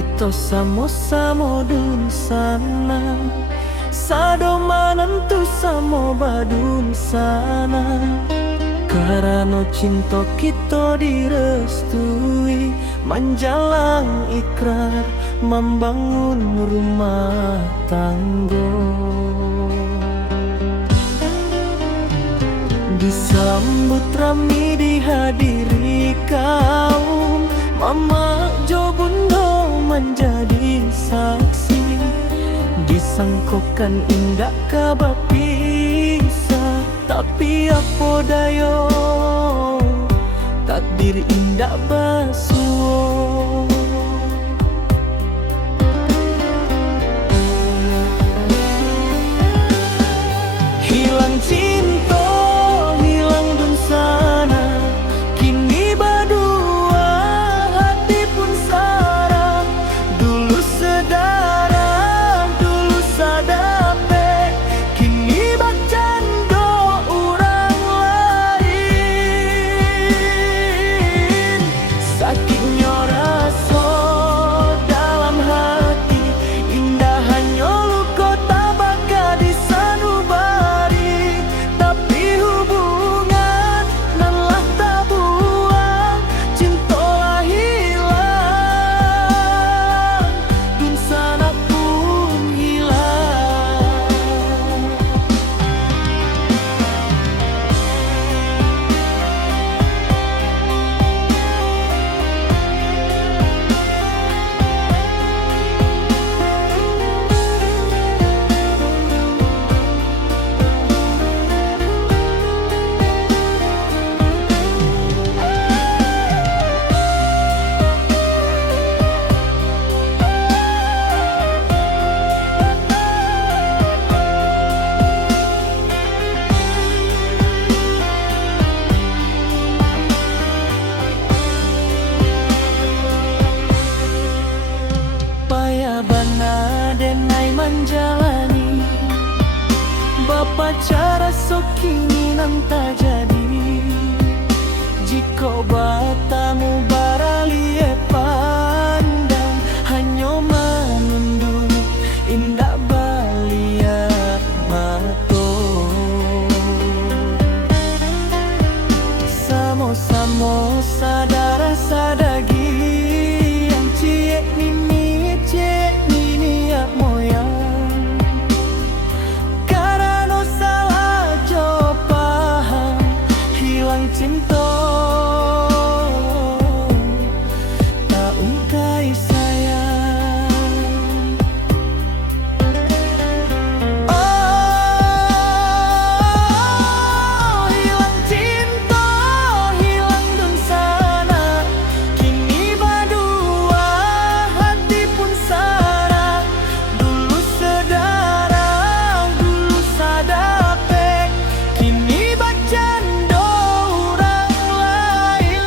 Kita samo-samo dun sana, sado manentu samo badun sana. Karena cinta kita direstui, menjalang ikrar membangun rumah tangga. Disambut rami dihadiri kaum, mama jo bunda menjadi saksi. Disangkokan indah kabar pisah, tapi apa daya takdir indah basuh. Hilang cinta, hilang dun sana, kini berdua hati pun sarang. Dulu sedara, dulu sadape, kini bercanda orang lain. Sakitnya rasa dalam hati, indah hanya luka tak bakal disanubari. Tapi hubungan nanlah tak buang, cintalah hilang, dun sana pun hilang. Payah bana denai menjalani, Bapak cara sok kini nan tak jadi. Jika batamu baralie pandang, hanya menunduk indah baliat mato. Samo-samo sadara sadagi, yang ciek nini moyang. Karena salah jo paham, hilang cinta tak ungkai sayang. Oh, hilang cinta, hilang dun sana, kini berdua hati pun sarang. Dulu sedara, dulu sadape, kini bercanda orang lain.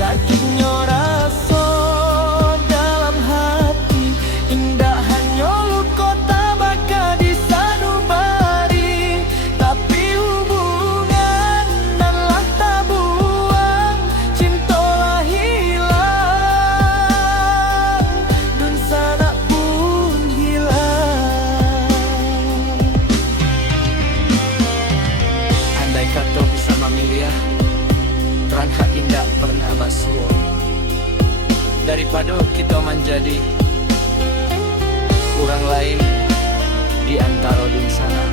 Sakitnya rasa dalam hati, indah hanya luka tak bakal disanubari. Tapi hubungan nanlah tak buang, cintalah hilang, dun sana pun hilang. Andai kata bisa memilih, rangka indah pernah basuh, daripada kita menjadi orang lain di antara dunia sana.